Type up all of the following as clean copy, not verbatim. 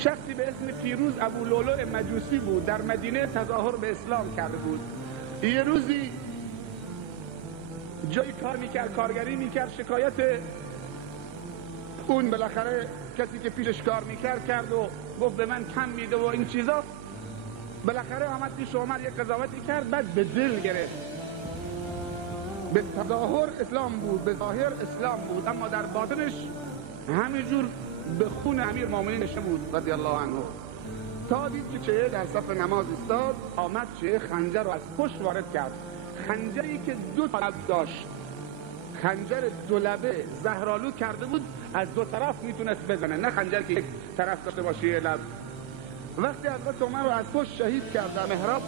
شخصی به اسم فیروز ابولؤلؤ مجوسی بود، در مدینه تظاهر به اسلام کرده بود. یه روزی جایی کار میکرد، کارگری میکرد، شکایت اون بالاخره کسی که پیشش کار میکرد کرد و گفت به من کم میده و این چیزا. بالاخره آمد پیش عمر یک قضاوتی کرد، بعد به دل گرفت. به تظاهر اسلام بود، به ظاهر اسلام بود، اما در باطنش همینجور به خون امیرالمومنین نشسته بود رضی الله عنه. تا دید که چه در صف نماز ایستاد، آمد چه خنجر رو از پشت وارد کرد. خنجری که دو لب داشت، خنجر دو لبه زهرآلود کرده بود، از دو طرف میتونست بزنه، نه خنجر که یک طرف داشته باشه یه لب. وقتی حضرت عمر رو از پشت شهید کرد، در محراب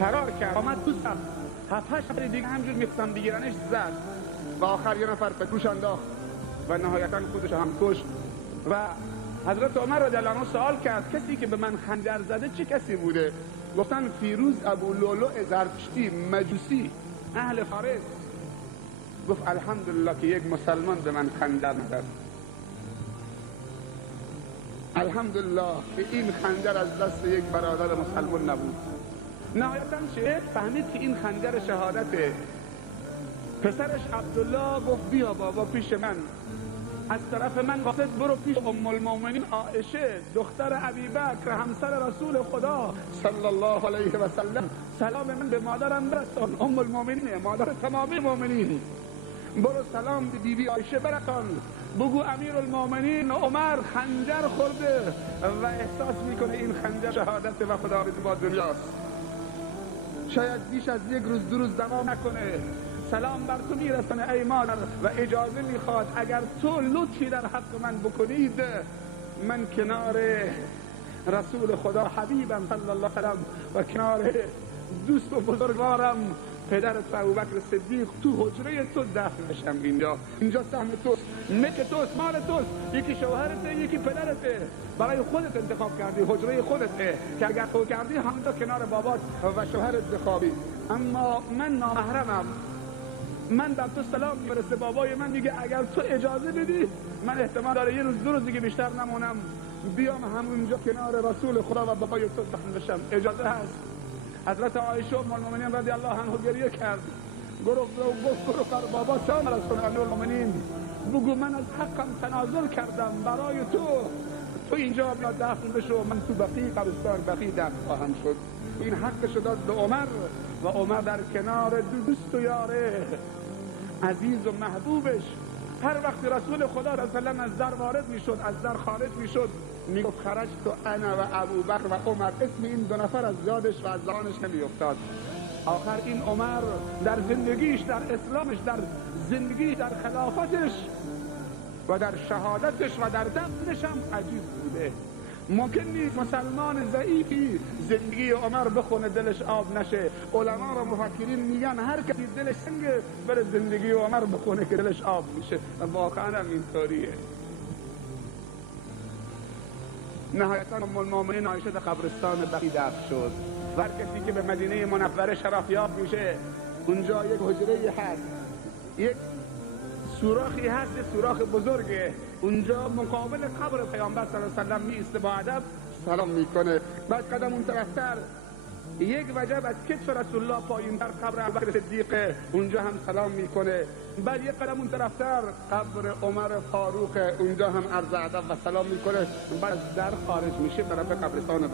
فرار کرد، آمد تو صف، 7-8 نفر دیگه همجور میخواستن بگیرنش، زد و آخر یه نفر پتوش انداخت و نهایتا خودش هم کشت. و حضرت عمر رضی الله عنه سوال کرد کسی که به من خنجر زده چه کسی بوده؟ گفتن فیروز ابولؤلؤ زرتشتی مجوسی اهل فارس. گفت الحمدلله که یک مسلمان به من خنجر نزد، الحمدلله که این خنجر از دست یک برادر مسلمان نبود. نهایتا چه فهمید که این خنجر شهادته. پسرش عبدالله گفت بیا بابا پیش من. از طرف من گفت برو پیش ام المؤمنین عایشه دختر ابیبکر همسر رسول خدا صلی الله علیه و سلم، سلام من به مادرم برسان، ام المؤمنین مادر تمام مؤمنین. برو سلام به بیبی عایشه برسان، بگو امیرالمؤمنین عمر خنجر خورده و احساس میکنه این خنجر شهادت و خداوندی با دنیاست، شاید بیش از یک روز 2 روز دوام نکنه. سلام بر تو میرسونه ای مادر و اجازه میخواد اگر تو لطفی در حق من بکنید من کنار رسول خدا حبیبم صلی الله علیه و کنار دوست و بزرگوارم پدرت ابوبکر صدیق تو حجره تو دفن بشم. اینجا سهم توست، ملک توست، مال توست، یکی شوهرته یکی پدرته، برای خودت انتخاب کردی، حجره خودته که اگر تو کردی همونجا کنار بابات و شوهرت بخوابی. اما من نامحرمم، من در تو سلام میرسه، بابای من میگه اگر تو اجازه بدی من احتمال داره 1 روز 2 روز دیگه بیشتر نمونم بیام همونجا کنار رسول خدا و بابای تو دفن بشم، اجازه هست؟ حضرت عایشه ام المؤمنین رضی الله عنها گریه کرد، گفت برو بابا شام رسول امیرالمؤمنین بگو من از حقم تنازل کردم برای تو اینجا بیا دفن بشو، من تو بقیع قبرستان بقیع دفن خواهم شد. این حقش داد به عمر و عمر در کنار دوست و یاره عزیز و محبوبش هر وقت رسول خدا صلی الله علیه و سلم از در وارد میشد از در خارج میشد میگفت خرجت انا و ابوبکر و عمر، اسم این 2 نفر از یادش و از زبانش نمیافتاد. آخر این عمر در زندگیش، در اسلامش، در زندگی، در خلافتش و در شهادتش و در دفنش هم عجیب بوده. ممکن نیست مسلمان ضعیفی زندگی عمر بخونه دلش آب نشه. علما و مفکرین میگن هر کسی دلش سنگه بره زندگی عمر بخونه که دلش آب میشه و واقعا هم اینطوریه. نهایتا ام المؤمنین عایشه در قبرستان بقیع دفن شد و هر کسی که به مدینه منوره شرفیاب میشه اونجا یک حجره هست، یک سوراخی هست، سوراخ بزرگه، اونجا مقابل قبر پیامبر صلی الله علیه و سلم میایسته، با ادب سلام میکنه. بعد قدم اون طرفتر یک وجب از کتف رسول الله پایینتر قبر ابوبکر صدیق، اونجا هم سلام میکنه. بعد یک قدم اون طرفتر قبر عمر فاروق، اونجا هم عرض ادب و سلام میکنه. بعد از در خارج میشه طرف قبرستان بقیع.